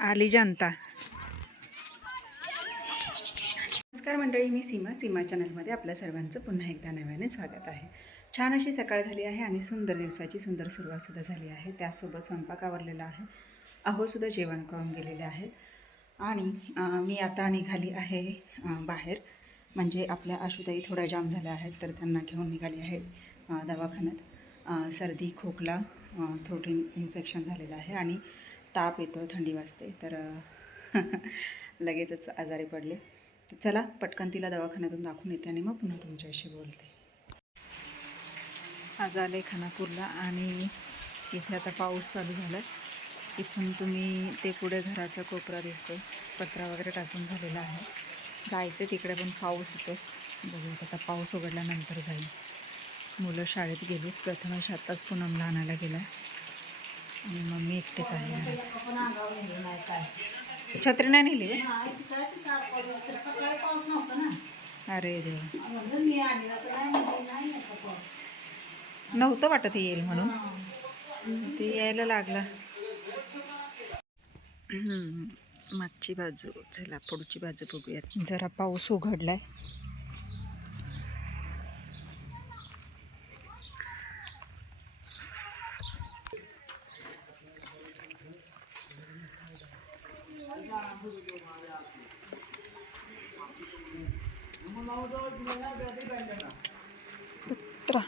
आली जनता. नमस्कार मंडळी, मी सीमा चॅनलमध्ये आपल्या सर्वांचं पुन्हा एकदा नव्याने स्वागत आहे. छान अशी सकाळ झाली आहे आणि सुंदर दिवसाची सुंदर सुरुवातसुद्धा झाली आहे. त्यासोबत स्वयंपाक आवरलेला आहे. अहोसुद्धा जेवण करून गेलेले आहेत आणि मी आता निघाली आहे बाहेर. म्हणजे आपल्या आशुताई थोड्या जाम झाल्या आहेत, तर त्यांना घेऊन निघाली आहे दवाखान्यात. सर्दी खोकला थ्रोट इन्फेक्शन झालेलं आहे आणि ताप येतो, थंडी वाजते, तर लगेचच आजारी पडले. तर चला पटकन तिला दवाखान्यातून दाखवून येते आणि मग पुन्हा तुमच्याशी बोलते. आज आले खानापूरला आणि इथे आता पाऊस चालू झाला. इथून तुम्ही ते पुढे घराचा कोपरा दिसतो, पत्रा वगैरे टाकून झालेला आहे. जायचं तिकडे पण पाऊस येतो. बघूयात आता पाऊस उघडल्यानंतर जाईल. मुलं शाळेत गेली. प्रथमेश आत्ताच पूनमला आणायला गेला आणि मम्मी एकटेच आहे. छत्री नाही नेली. अरे देव, नव्हतं वाटत येईल म्हणून, ते यायला लागला. मागची बाजू, चला पुढची बाजू बघूयात. जरा पाऊस उघडलाय. पत्रा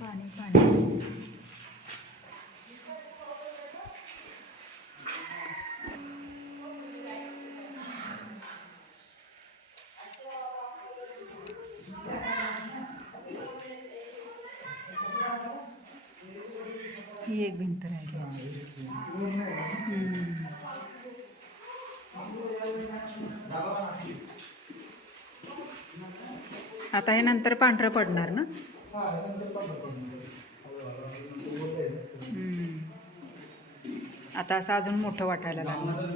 पाणी पाणी. ही एक भिंत राहिली. आता हे नंतर पांढरं पडणार ना. आता असं अजून मोठं वाटायला लागलं.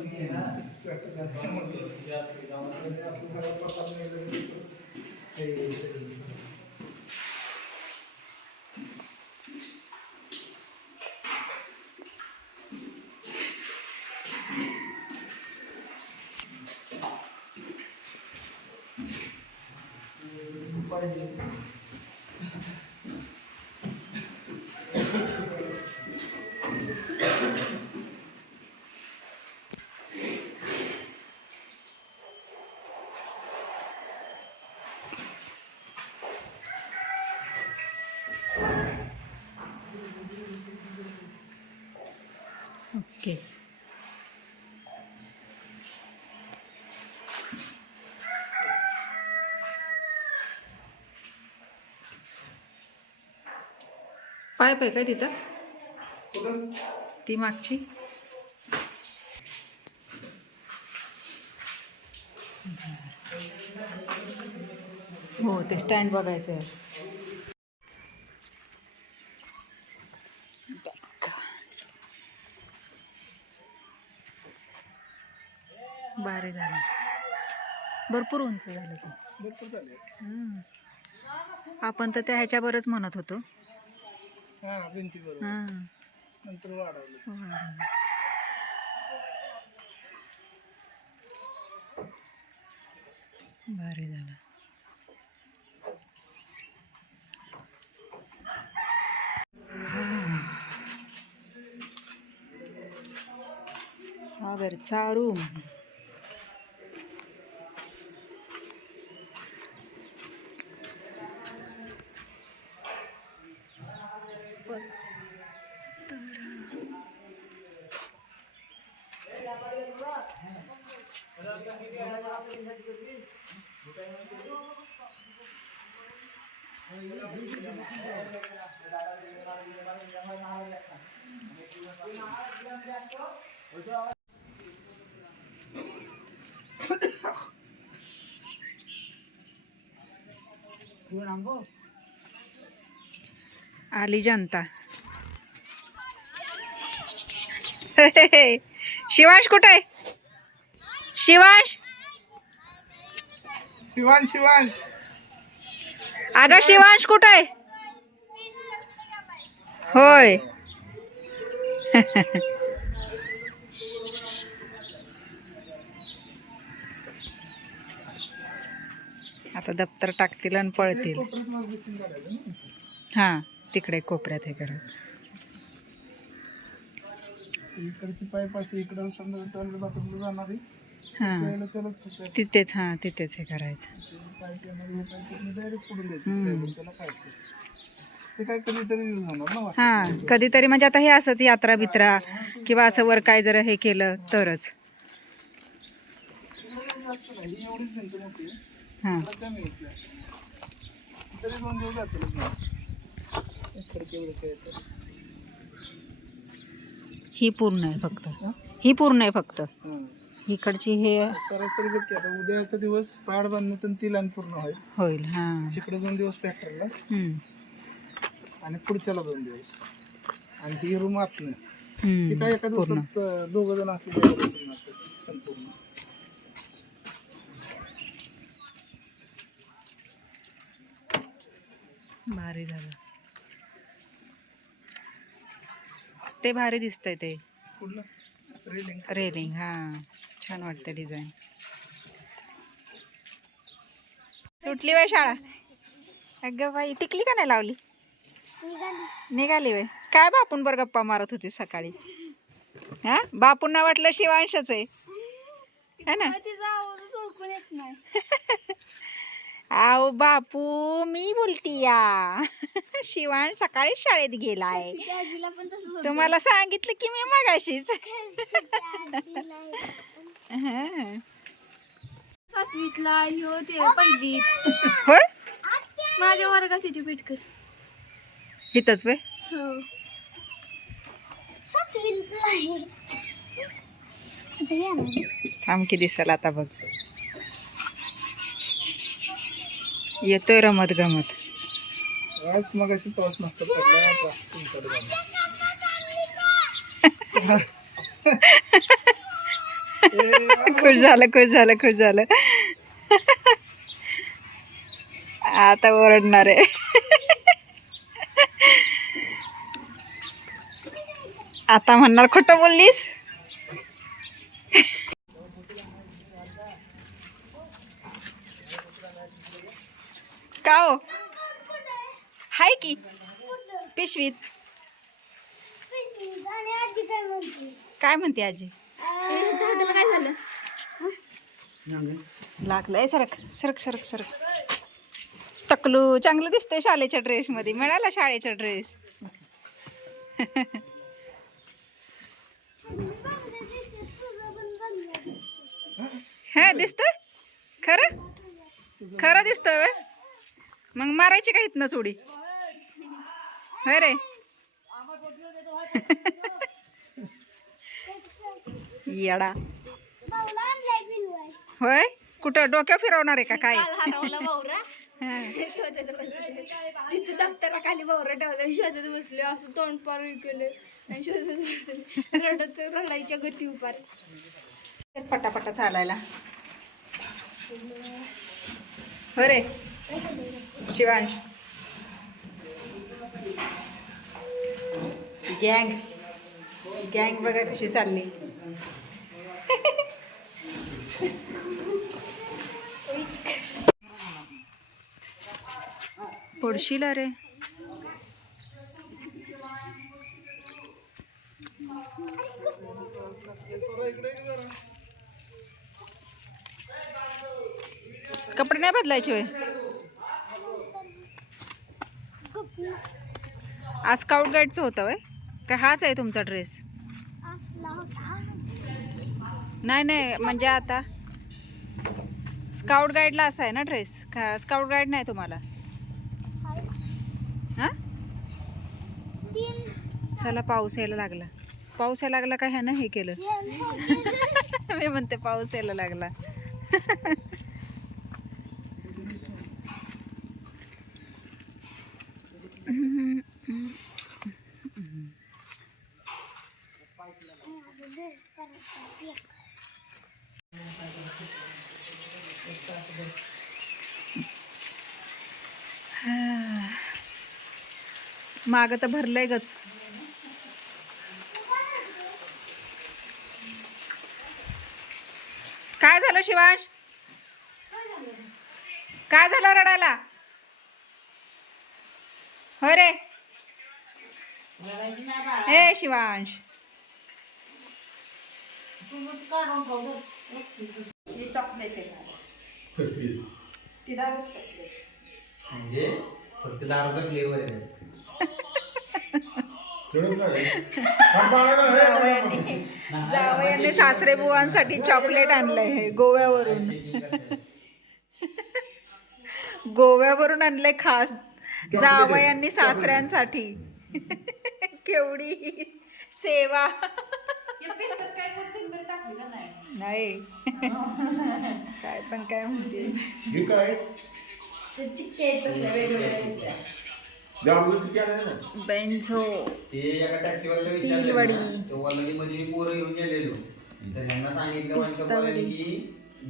ओके. पाईप आहे काय तिथं, ती मागची? हो, ते स्टँड बघायचं आहे. बारे झालं, भरपूर उंच झालं ते. भरपूर झाले. आपण तर त्या ह्याच्यावरच म्हणत होतो. भिंतीवर नंतर वाढवलं. भारी झालं. हा घरचा रूम. आली जनता. शिवांश कुठे आहे? शिवांश, शिवांश अगं शिवांश कुठे आहे? होय. आता दप्तर टाकतील आणि पळतील. हां, तिकडे कोपऱ्यात हे करा. इकडची पाईप अशी इकडं समजा टॉयलेट बाथरूमला जाणारी हां, त्याला त्यालाच फक्त तिथेच. हां, तिथेच हे करायचं. पाईप येणार हे पाईप डायरेक्ट सोडून द्यायचं त्याला काय ते काय कधीतरी यूज होणार ना. हां, कधीतरी म्हणजे आता हे असंच यात्रा बित्रा किंवा असं वर काय जर हे केलं तरच. जास्त नाही ही एवढीच भिंत मोठी आहे. हां, इकडं कमी आहे तरी 2 दिवस जातील. खडके एवढं काय येतं. ही पूर्ण आहे फक्त. ही पूर्ण आहे फक्त. हां. इकडची हे सरासरी बघ की आता उद्याचा दिवस पहाड बांधण्यातून ती लाईन पूर्ण होईल. होईल. हां. इकडे 2 दिवस ट्रॅक्टरला आणि पुढच्याला 2 दिवस आणि ही रूम आतनं ती काय एका पूर्ण. दिवसात 2 जण असले संपूर्ण. भारी झालं ते. भारी दिसतंय ते कुठलं रेलिंग रेलिंग. हां, छान वाटतं डिझाईन. सुटली बाई शाळा. अगं बाई, टिकली का नाही लावली? निघाली बाई. काय बापून बरं गप्पा मारत होती सकाळी? हा, बापूंना वाटलं शिवांशच आहे है ना? आओ बापू, मी बोलती या. शिवांश सकाळी शाळेत गेलाय. तुम्हाला सांगितलं की मी मगाशीच. हं. 7वीतला ह्यो ते पहिलीत होय, माझ्या वर्गात त्याची पेटकर. इथंच वे. हो. थांब की दिसल आता बघ. येतोय रमत गमत. आज मग अशी पाऊस मस्त पडला आता तुमच्याकडे जाणार. खुश झालं, खुश झालं, खुश झालं. आता ओरडणार आहे. आता म्हणणार खोटं बोललीस. का हो? हाय की पिशवीत. काय म्हणते आजी? दादाला काय झालं? लागलंय. सरक सरक सरक सरक. टकलू चांगलं दिसतंय शाळेच्या ड्रेस मध्ये. मिळाला शाळेचा ड्रेस. हा, दिसतंय खरं. खरं दिसतंय व्हय? मग मारायची का इथनं चोडी? होय रे. येडा. होय, कुठं डोक्या फिरवणार आहे का काय? हरवला बावरा. शोधत बसले तिथं दप्तराखाली बावरा ठेवलं. शोधत बसले असं तोंड पार केले आणि शोधत बसले. रडायच्या गती उपार. पटापटा चालायला. हो रे शिवांश. गँग गँग बघा कशी चालली. पडशील रे. कपडे नाही बदलायचे होय? आज स्काउट गाईडचं होतं वय का हाच आहे तुमचा ड्रेस? नाही नाही, म्हणजे आता स्काउट गाईडला असा आहे ना ड्रेस का? स्काउट गाईड नाही तुम्हाला? हां, चला पाऊस यायला लागला. पाऊस यायला लागला का ह्यानं हे केलं? मी म्हणते पाऊस यायला लागला. मागं तर भरलंय गच. काय झालं शिवांश? काय झालं रडायला? हो रे हे शिवांश. चॉकलेट म्हणजे फक्त दारूचा फ्लेवर आहे. जावयांनी सासरे बुवांसाठी चॉकलेट आणलंय हे गोव्यावरून. गोव्यावरून आणलंय खास जावयांनी सासऱ्यांसाठी. केवढी सेवा. नाही काय पण काय म्हणते. बेंझो ते एका टॅक्सीवाल्याला तिलवडी. विचारलं तो वॉलमध्ये मी पोरं घेऊन गेलेलो तर ह्यांना सांगितलं पिस्तावडी. की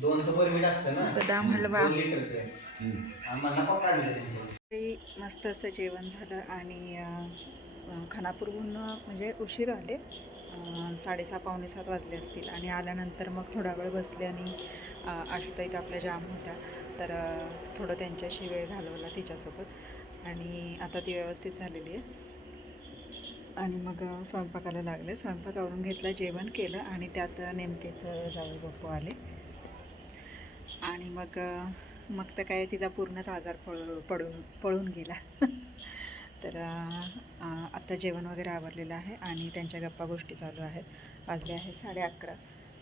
2चं परमिट असतं ना, बदाम हलवा. 2 लिटरचं आणि मला पण काढलं त्यांच्या. मस्त असं जेवण झालं आणि खानापूरहून म्हणजे उशीर आले. 6:30 पावणे 7 वाजले असतील आणि आल्यानंतर मग थोडा वेळ बसले आणि आशुताई तर आपल्या जाम होत्या तर थोडं त्यांच्याशी वेळ घालवला तिच्यासोबत आणि आता ती व्यवस्थित झालेली आहे. आणि मग स्वयंपाकाला लागले. स्वयंपाकावरून घेतलं, जेवण केलं आणि त्यात नेमकेच जावई बापू आले आणि मग तर काय तिचा पूर्णच आजार पळून गेला. तर आत्ता जेवण वगैरे आवरलेलं आहे आणि त्यांच्या गप्पा गोष्टी चालू आहेत. वाजले आहे 11:30.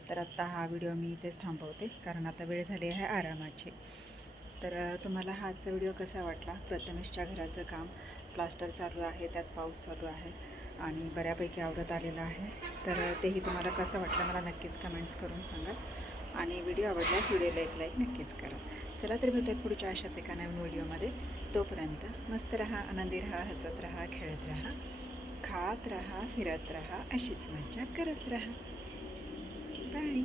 तर आत्ता हा व्हिडिओ मी इथेच थांबवते कारण आता वेळ झाली आहे आरामाची. तर तुम्हाला हा आजचा व्हिडिओ कसा वाटला? प्रथमेशच्या घराचं काम प्लास्टर चालू आहे, त्यात पाऊस चालू आहे आणि बऱ्यापैकी आवरत आलेलं आहे. तर तेही तुम्हाला कसं वाटलं मला नक्कीच कमेंट्स करून सांगा आणि व्हिडिओ आवडल्यास व्हिडिओला एक लाईक नक्कीच करा. चला तर भेटूयात पुढच्या अशाच एका नवीन व्हिडिओमध्ये. तोपर्यंत मस्त रहा, आनंदी रहा, हसत रहा, खेळत रहा, खात रहा, फिरत रहा, अशीच मज्जा करत रहा. बाय.